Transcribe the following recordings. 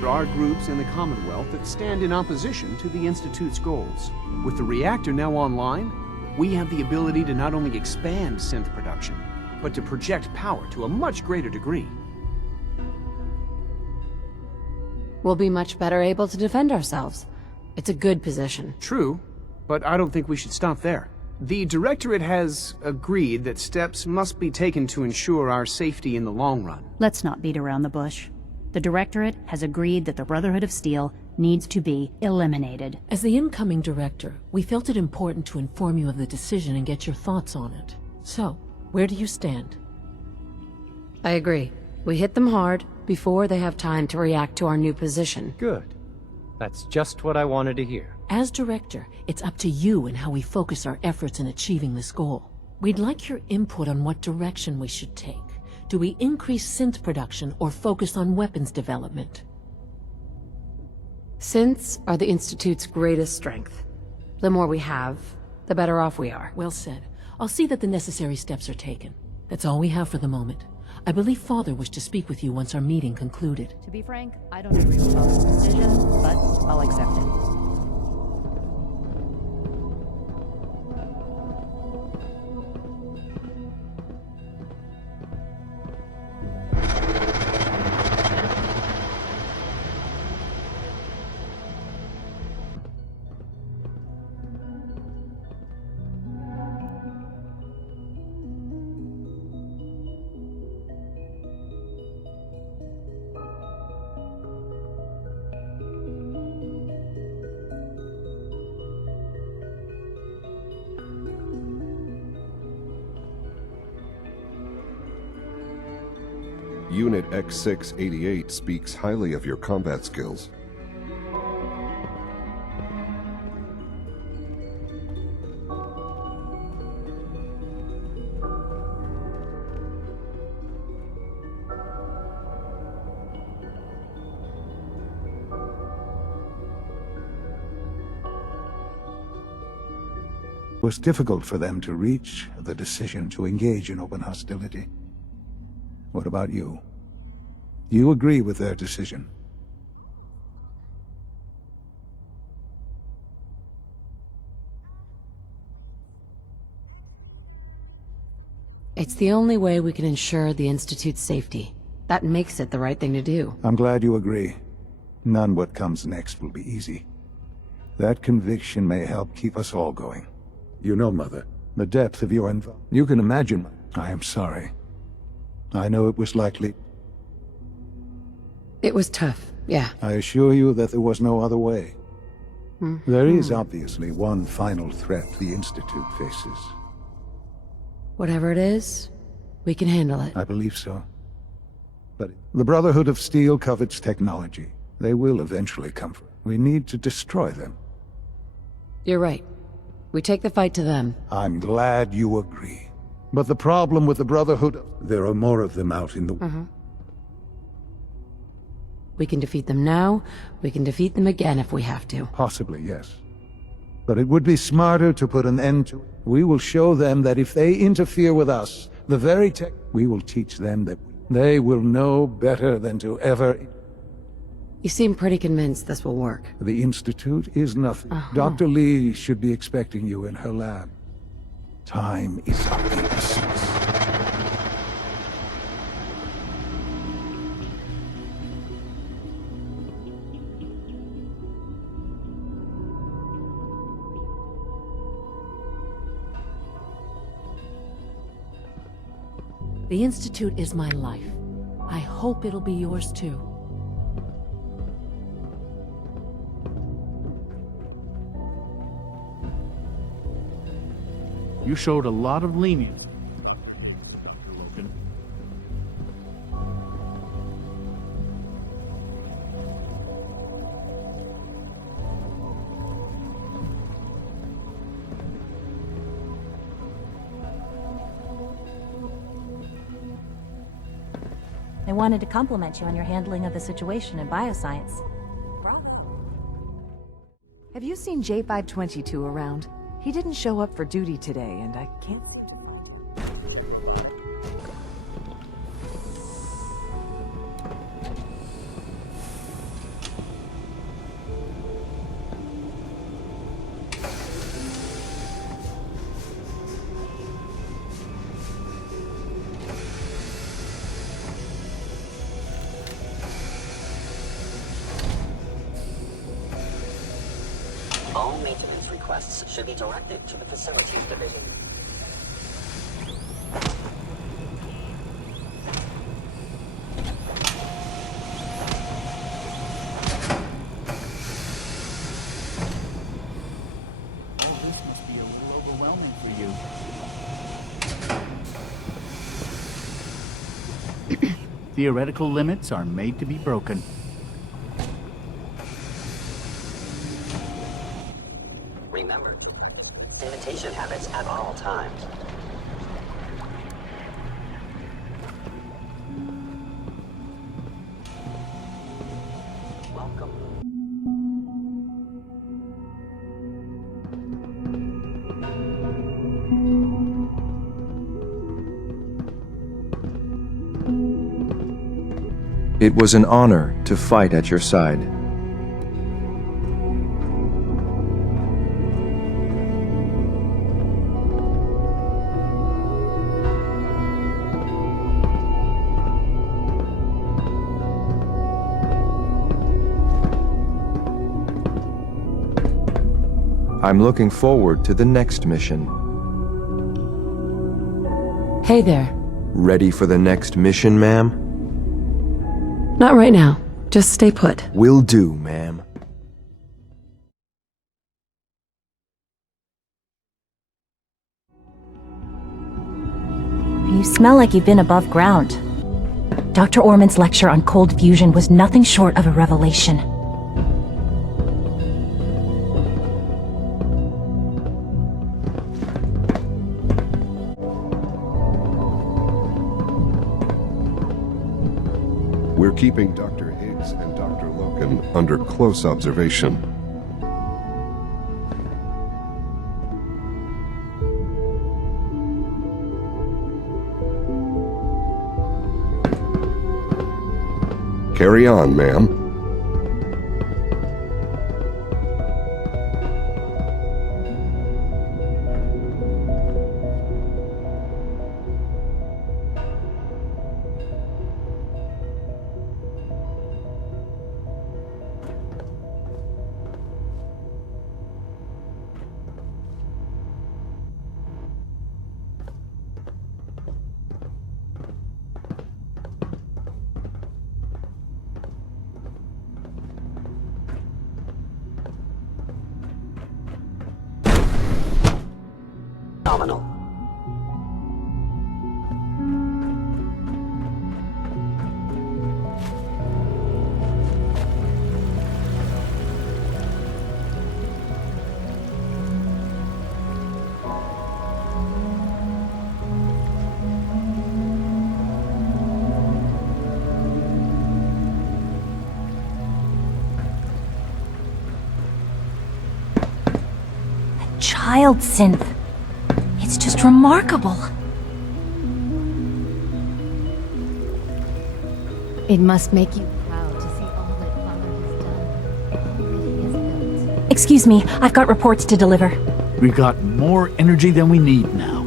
There are groups in the Commonwealth that stand in opposition to the Institute's goals. With the reactor now online, we have the ability to not only expand synth production, but to project power to a much greater degree. We'll be much better able to defend ourselves. It's a good position. True, but I don't think we should stop there. The Directorate has agreed that steps must be taken to ensure our safety in the long run. Let's not beat around the bush. The Directorate has agreed that the Brotherhood of Steel needs to be eliminated. As the incoming director, we felt it important to inform you of the decision and get your thoughts on it. So, where do you stand? I agree. We hit them hard before they have time to react to our new position. Good. That's just what I wanted to hear. As director, it's up to you and how we focus our efforts in achieving this goal. We'd like your input on what direction we should take. Do we increase synth production or focus on weapons development? Synths are the Institute's greatest strength. The more we have, the better off we are. Well said. I'll see that the necessary steps are taken. That's all we have for the moment. I believe Father wished to speak with you once our meeting concluded. To be frank, I don't agree with Father's decision, but I'll accept it. Unit X688 speaks highly of your combat skills. It was difficult for them to reach the decision to engage in open hostility. What about you? You agree with their decision? It's the only way we can ensure the Institute's safety. That makes it the right thing to do. I'm glad you agree. None what comes next will be easy. That conviction may help keep us all going. You know, Mother. The depth of your involvement. You can imagine. I am sorry. I know it was likely. It was tough, yeah. I assure you that there was no other way. There is obviously one final threat the Institute faces. Whatever it is, we can handle it. I believe so. But the Brotherhood of Steel covets technology. They will eventually come. We need to destroy them. You're right. We take the fight to them. I'm glad you agree. But the problem with the Brotherhood... There are more of them out in the... We can defeat them now, we can defeat them again if we have to. Possibly, yes. But it would be smarter to put an end to it. We will show them that if they interfere with us, the very tech... We will teach them that they will know better than to ever... You seem pretty convinced this will work. The Institute is nothing. Dr. Lee should be expecting you in her lab. Time is of the essence. The Institute is my life. I hope it'll be yours too. You showed a lot of lenience. Logan. I wanted to compliment you on your handling of the situation in bioscience. Bravo. Have you seen J522 around? He didn't show up for duty today, and I can't... All maintenance requests should be directed to the Facilities Division. Theoretical limits are made to be broken. Remember, sanitation habits at all times. Welcome. It was an honor to fight at your side. I'm looking forward to the next mission. Hey there. Ready for the next mission, ma'am? Not right now. Just stay put. Will do, ma'am. You smell like you've been above ground. Dr. Orman's lecture on cold fusion was nothing short of a revelation. We're keeping Dr. Higgs and Dr. Logan under close observation. Carry on, ma'am. Phenomenal. Child synth. It's just remarkable. It must make you proud to see all that Father has done. Excuse me, I've got reports to deliver. We've got more energy than we need now.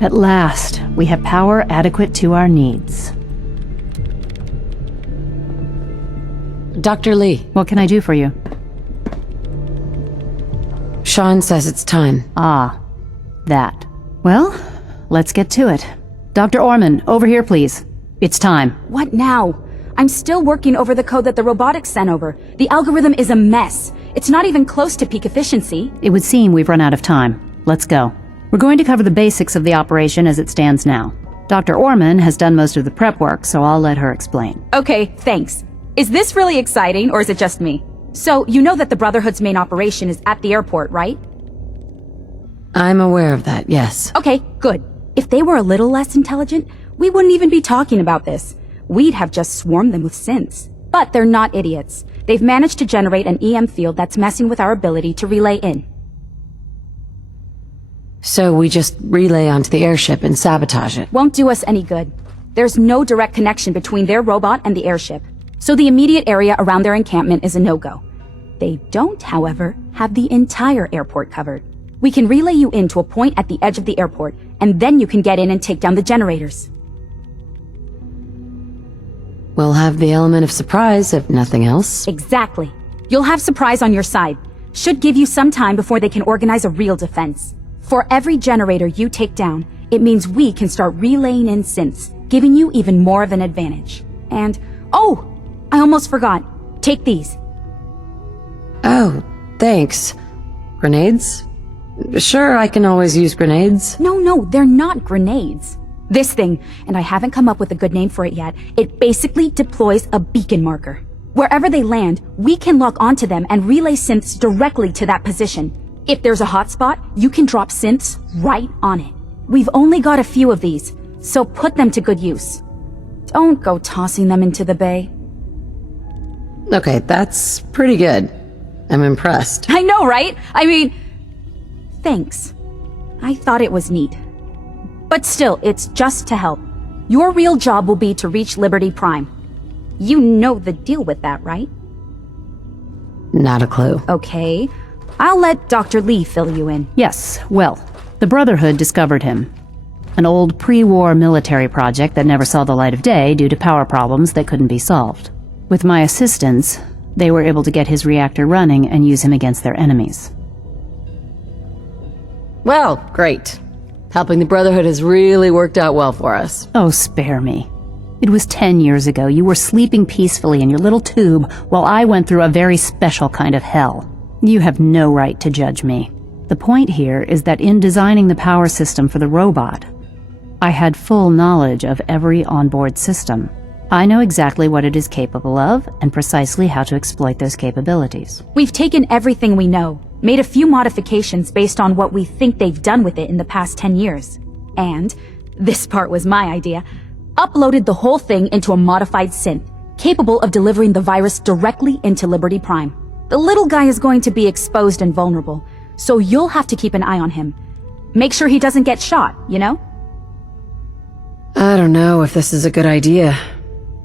At last, we have power adequate to our needs. Dr. Lee. What can I do for you? Sean says it's time. Ah, that. Well, let's get to it. Dr. Orman, over here, please. It's time. What now? I'm still working over the code that the robotics sent over. The algorithm is a mess. It's not even close to peak efficiency. It would seem we've run out of time. Let's go. We're going to cover the basics of the operation as it stands now. Dr. Orman has done most of the prep work, so I'll let her explain. Okay, thanks. Is this really exciting, or is it just me? So, you know that the Brotherhood's main operation is at the airport, right? I'm aware of that, yes. Okay, good. If they were a little less intelligent, we wouldn't even be talking about this. we'd have just swarmed them with synths. But they're not idiots. They've managed to generate an EM field that's messing with our ability to relay in. So we just relay onto the airship and sabotage it. Won't do us any good. There's no direct connection between their robot and the airship, so the immediate area around their encampment is a no-go. They don't, however, have the entire airport covered. We can relay you in to a point at the edge of the airport, and then you can get in and take down the generators. We'll have the element of surprise, if nothing else. Exactly. You'll have surprise on your side. Should give you some time before they can organize a real defense. For every generator you take down, it means we can start relaying in synths, giving you even more of an advantage. And, oh! I almost forgot. Take these. Oh, thanks. Grenades? Sure, I can always use grenades. No, they're not grenades. This thing, and I haven't come up with a good name for it yet, it basically deploys a beacon marker. Wherever they land, we can lock onto them and relay synths directly to that position. If there's a hotspot, you can drop synths right on it. We've only got a few of these, so put them to good use. Don't go tossing them into the bay. Okay, that's pretty good. I'm impressed. I know, right? I mean, thanks. I thought it was neat. But still, it's just to help. Your real job will be to reach Liberty Prime. You know the deal with that, right? Not a clue. Okay. I'll let Dr. Lee fill you in. Yes, well, the Brotherhood discovered him. An old pre-war military project that never saw the light of day due to power problems that couldn't be solved. With my assistance, they were able to get his reactor running and use him against their enemies. Well, great. Helping the Brotherhood has really worked out well for us. Oh, spare me. It was 10 years ago. You were sleeping peacefully in your little tube while I went through a very special kind of hell. You have no right to judge me. The point here is that in designing the power system for the robot, I had full knowledge of every onboard system. I know exactly what it is capable of and precisely how to exploit those capabilities. We've taken everything we know, made a few modifications based on what we think they've done with it in the past 10 years. And, this part was my idea, uploaded the whole thing into a modified synth, capable of delivering the virus directly into Liberty Prime. The little guy is going to be exposed and vulnerable, so you'll have to keep an eye on him. Make sure he doesn't get shot, you know? I don't know if this is a good idea.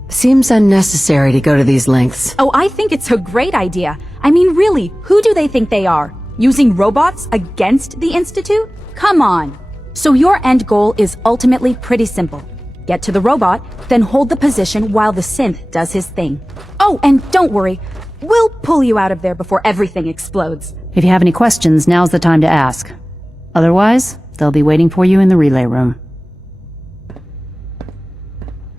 Seems unnecessary to go to these lengths. Oh, I think it's a great idea. I mean, really, who do they think they are? Using robots against the Institute? Come on. So your end goal is ultimately pretty simple. Get to the robot, then hold the position while the synth does his thing. Oh, and don't worry. We'll pull you out of there before everything explodes. If you have any questions, now's the time to ask. Otherwise, they'll be waiting for you in the relay room.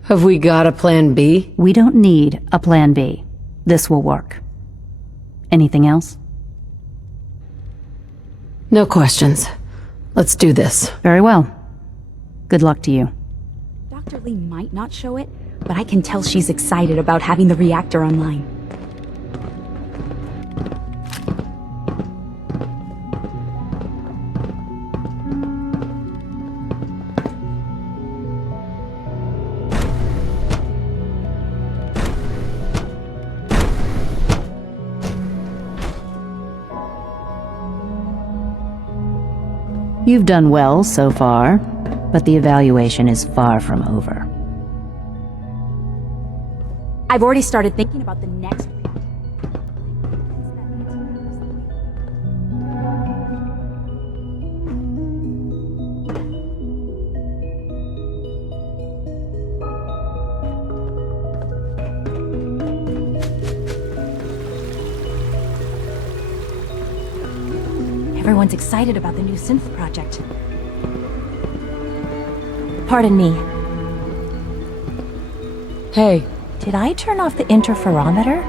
Have we got a plan B? We don't need a plan B. This will work. Anything else? No questions. Let's do this. Very well. Good luck to you. Dr. Lee might not show it, but I can tell she's excited about having the reactor online. You've done well so far, but the evaluation is far from over. I've already started thinking about the next... Everyone's excited about the new synth project. Pardon me. Hey. Did I turn off the interferometer?